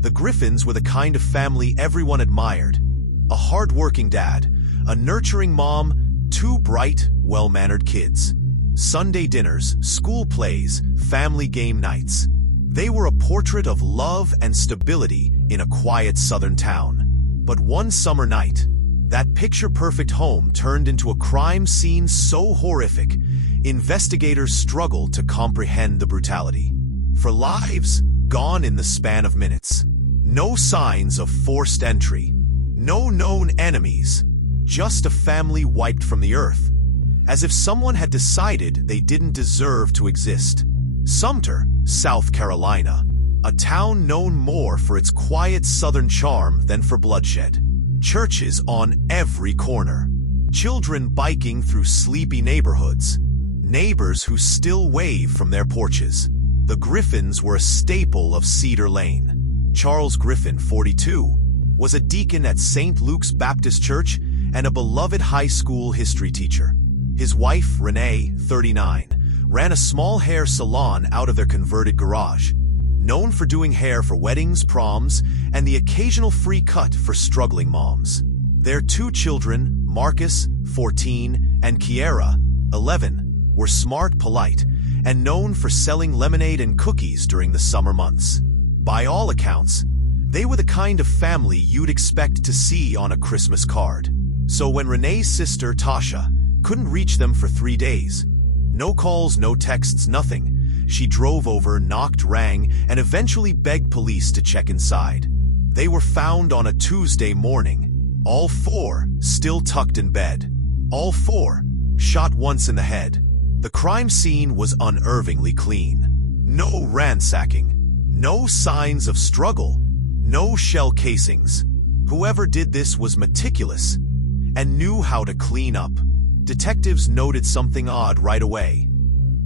The Griffins were the kind of family everyone admired. A hard-working dad, a nurturing mom, two bright, well-mannered kids. Sunday dinners, school plays, family game nights. They were a portrait of love and stability in a quiet southern town. But one summer night, that picture-perfect home turned into a crime scene so horrific, investigators struggled to comprehend the brutality. For lives gone in the span of minutes. No signs of forced entry. No known enemies. Just a family wiped from the earth. As if someone had decided they didn't deserve to exist. Sumter, South Carolina. A town known more for its quiet southern charm than for bloodshed. Churches on every corner. Children biking through sleepy neighborhoods. Neighbors who still wave from their porches. The Griffins were a staple of Cedar Lane. Charles Griffin, 42, was a deacon at St. Luke's Baptist Church and a beloved high school history teacher. His wife, Renee, 39, ran a small hair salon out of their converted garage, known for doing hair for weddings, proms, and the occasional free cut for struggling moms. Their two children, Marcus, 14, and Kiara, 11, were smart, polite, and known for selling lemonade and cookies during the summer months. By all accounts, they were the kind of family you'd expect to see on a Christmas card. So when Renee's sister, Tasha, couldn't reach them for 3 days, no calls, no texts, nothing, she drove over, knocked, rang, and eventually begged police to check inside. They were found on a Tuesday morning, all four still tucked in bed. All four shot once in the head. The crime scene was unnervingly clean. No ransacking. No signs of struggle. No shell casings. Whoever did this was meticulous and knew how to clean up. Detectives noted something odd right away.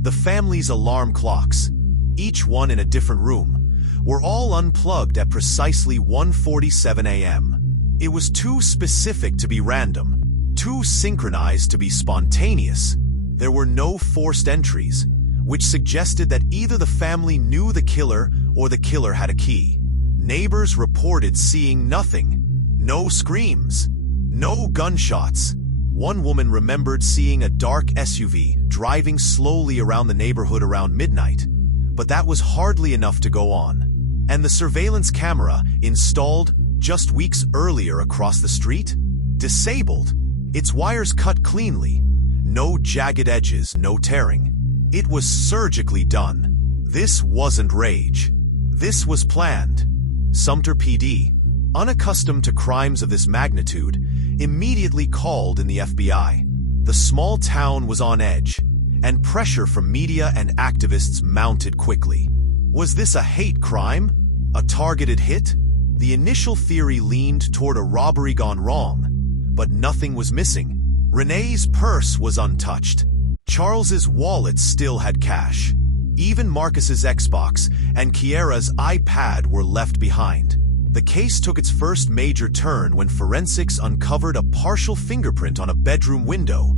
The family's alarm clocks, each one in a different room, were all unplugged at precisely 1:47 a.m. It was too specific to be random, too synchronized to be spontaneous. There were no forced entries, which suggested that either the family knew the killer or the killer had a key. Neighbors reported seeing nothing. No screams. No gunshots. One woman remembered seeing a dark SUV driving slowly around the neighborhood around midnight, but that was hardly enough to go on. And the surveillance camera, installed just weeks earlier across the street, disabled. Its wires cut cleanly. No jagged edges, no tearing. It was surgically done. This wasn't rage. This was planned. Sumter PD, unaccustomed to crimes of this magnitude, immediately called in the FBI. The small town was on edge, and pressure from media and activists mounted quickly. Was this a hate crime? A targeted hit? The initial theory leaned toward a robbery gone wrong, but nothing was missing. Renee's purse was untouched. Charles's wallet still had cash. Even Marcus's Xbox and Kiara's iPad were left behind. The case took its first major turn when forensics uncovered a partial fingerprint on a bedroom window,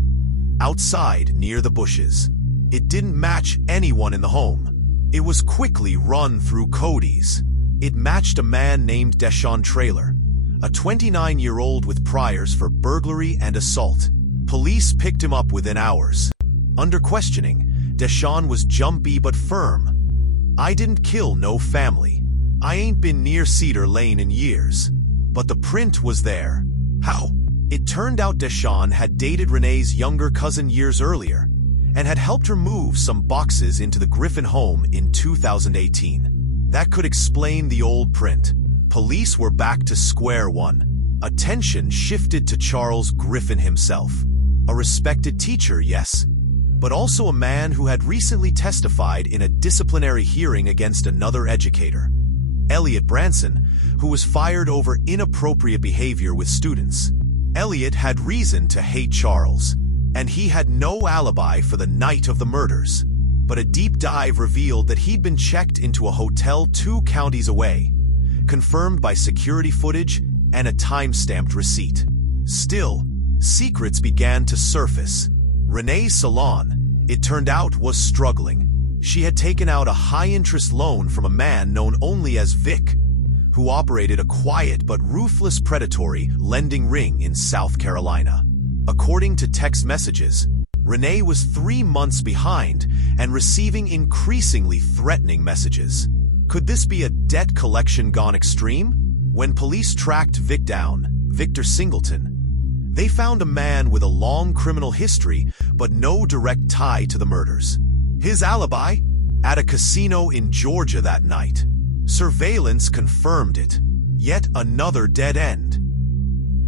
outside near the bushes. It didn't match anyone in the home. It was quickly run through Cody's. It matched a man named Deshaun Traylor, a 29-year-old with priors for burglary and assault. Police picked him up within hours. Under questioning, Deshaun was jumpy but firm. "I didn't kill no family. I ain't been near Cedar Lane in years." But the print was there. How? It turned out Deshaun had dated Renee's younger cousin years earlier and had helped her move some boxes into the Griffin home in 2018. That could explain the old print. Police were back to square one. Attention shifted to Charles Griffin himself. A respected teacher, yes, but also a man who had recently testified in a disciplinary hearing against another educator, Elliot Branson, who was fired over inappropriate behavior with students. Elliot had reason to hate Charles, and he had no alibi for the night of the murders. But a deep dive revealed that he'd been checked into a hotel 2 counties away, confirmed by security footage and a time-stamped receipt. Still, secrets began to surface. Renee's salon, it turned out, was struggling. She had taken out a high-interest loan from a man known only as Vic, who operated a quiet but ruthless predatory lending ring in South Carolina. According to text messages, Renee was 3 months behind and receiving increasingly threatening messages. Could this be a debt collection gone extreme? When police tracked Victor Singleton, they found a man with a long criminal history but no direct tie to the murders. His alibi? At a casino in Georgia that night. Surveillance confirmed it. Yet another dead end.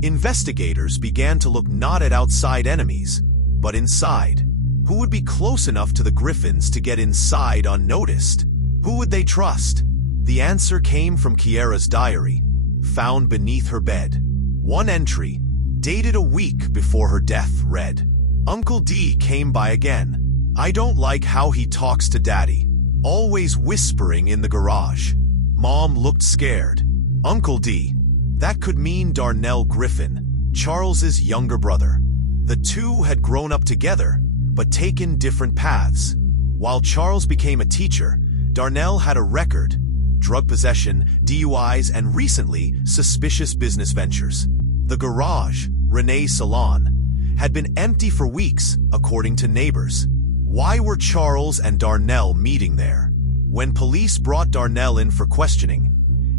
Investigators began to look not at outside enemies, but inside. Who would be close enough to the Griffins to get inside unnoticed? Who would they trust? The answer came from Kiera's diary, found beneath her bed. One entry, dated a week before her death, read, "Uncle D came by again. I don't like how he talks to Daddy. Always whispering in the garage." Mom looked scared. Uncle D. That could mean Darnell Griffin, Charles's younger brother. The two had grown up together, but taken different paths. While Charles became a teacher, Darnell had a record: drug possession, DUIs, and recently, suspicious business ventures. The garage, Renee's salon, had been empty for weeks, according to neighbors. Why were Charles and Darnell meeting there? When police brought Darnell in for questioning,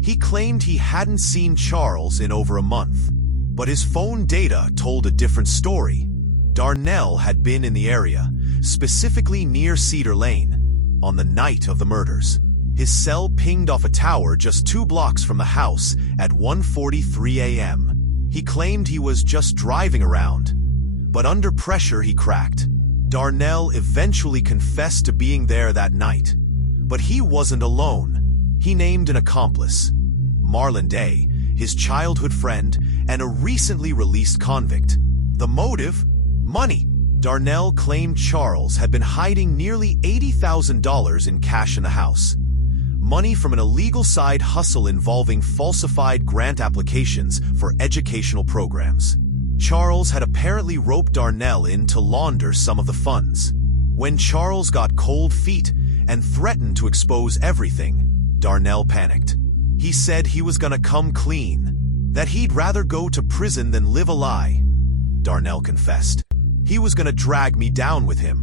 he claimed he hadn't seen Charles in over a month. But his phone data told a different story. Darnell had been in the area, specifically near Cedar Lane, on the night of the murders. His cell pinged off a tower just 2 blocks from the house at 1:43 a.m. He claimed he was just driving around, but under pressure he cracked. Darnell eventually confessed to being there that night. But he wasn't alone. He named an accomplice, Marlon Day, his childhood friend, and a recently released convict. The motive? Money. Darnell claimed Charles had been hiding nearly $80,000 in cash in the house. Money from an illegal side hustle involving falsified grant applications for educational programs. Charles had apparently roped Darnell in to launder some of the funds. When Charles got cold feet and threatened to expose everything, Darnell panicked. He said he was gonna come clean, that he'd rather go to prison than live a lie. Darnell confessed. He was gonna drag me down with him.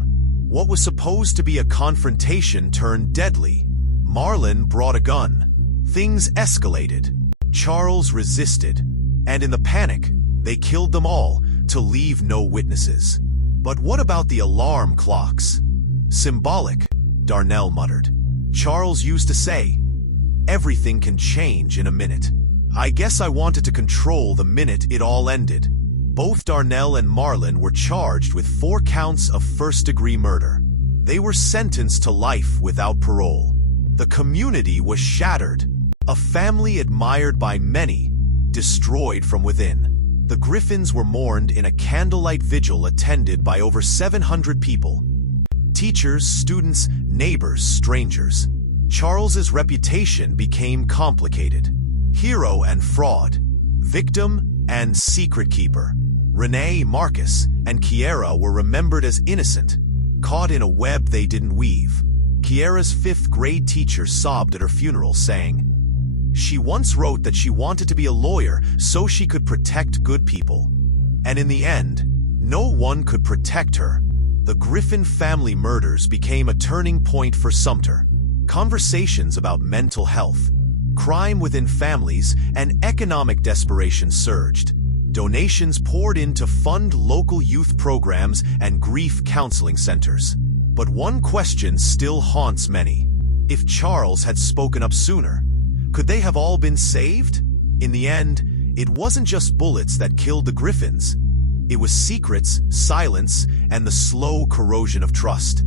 What was supposed to be a confrontation turned deadly. Marlon brought a gun. Things escalated. Charles resisted, and in the panic, they killed them all to leave no witnesses. But what about the alarm clocks? Symbolic, Darnell muttered. Charles used to say, "Everything can change in a minute." I guess I wanted to control the minute it all ended. Both Darnell and Marlon were charged with 4 counts of first-degree murder. They were sentenced to life without parole. The community was shattered. A family admired by many, destroyed from within. The Griffins were mourned in a candlelight vigil attended by over 700 people. Teachers, students, neighbors, strangers. Charles's reputation became complicated. Hero and fraud. Victim and secret keeper. Renee, Marcus, and Kiera were remembered as innocent, caught in a web they didn't weave. Kiera's 5th-grade teacher sobbed at her funeral, saying, "She once wrote that she wanted to be a lawyer so she could protect good people. And in the end, no one could protect her." The Griffin family murders became a turning point for Sumter. Conversations about mental health, crime within families, and economic desperation surged. Donations poured in to fund local youth programs and grief counseling centers. But one question still haunts many. If Charles had spoken up sooner, could they have all been saved? In the end, it wasn't just bullets that killed the Griffins. It was secrets, silence, and the slow corrosion of trust.